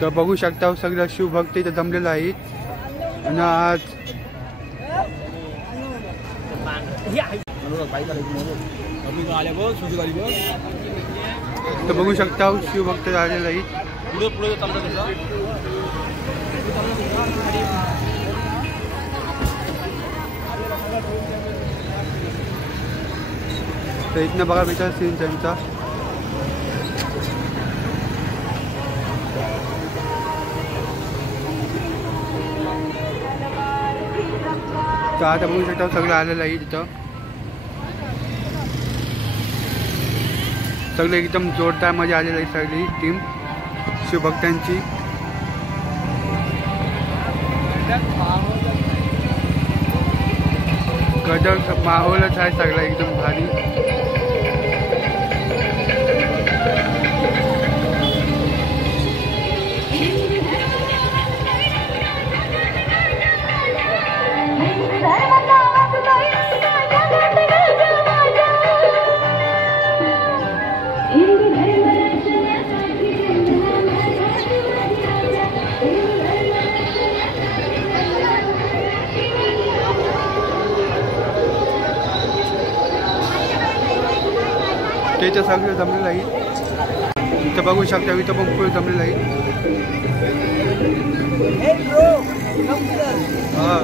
तर बघू शकता सगळं शिवभक्त इथे जमलेलं आहे आणि आज तर बघू शकता शिवभक्त आलेला आहे. तर इथनं बघा विचार सीन त्यांचा. तर आता बघू शकता सगळं आलेलं आहे तिथं. सगळं एकदम जोरदार मध्ये आलेलं आहे सगळी टीम शिवभक्तांची. गजब माहोलच आहे सगळा एकदम भारी. त्याच्या सगळं जमलेलं आहे. इथं बघू शकता इथं पण फुल जमलेलं आहे. हा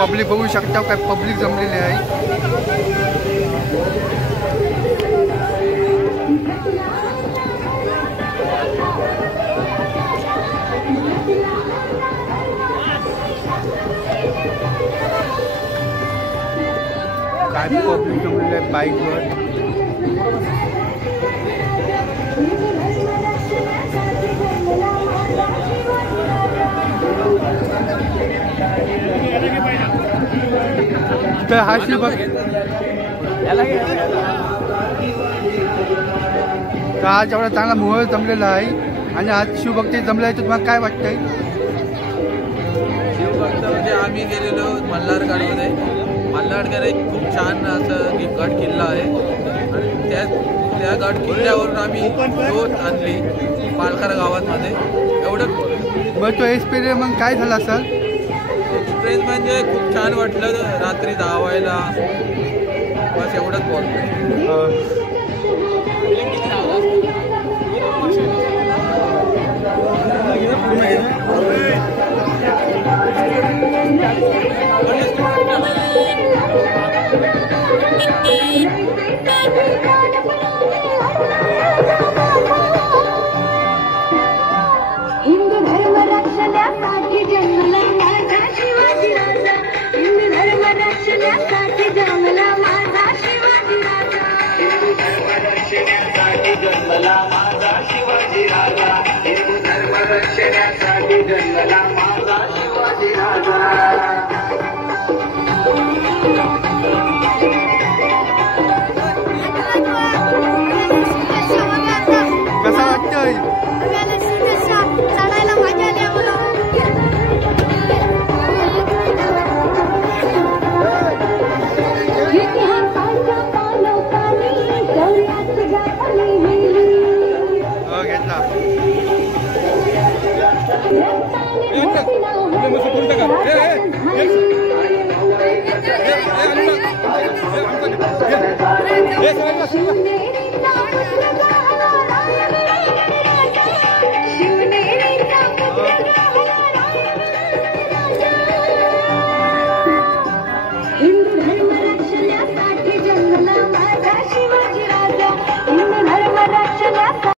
पब्लिक बघू शकता काय पब्लिक जमलेली आहे. काय पब्लिक जमलेलं आहे बाईकवर. तर हा शिवभक्त तर आज एवढा चांगला मोहळ जमलेला आहे आणि आज शिवभक्ती जमला आहे. तर तुम्हाला काय वाटतंय? शिवभक्त म्हणजे आम्ही गेलेलो मल्हारगडमध्ये. मल्हारगड एक खूप छान असं गड किल्ला आहे आणि त्या गड किल्ल्यावरून आम्ही ज्योत आणली पालखर गावामध्ये. एवढं मग तो एक्सपिरियन्स मग काय झाला सर? एक्सपिरियन्स म्हणजे खूप छान वाटलं रात्री धावायला. बस एवढंच बोलतो. जन्मला माझा शिवाजी राजा. हिंदू धर्म रक्षणासाठी जन्मला माझा शिवाजी राजा. कसं वाटतंय? घेतला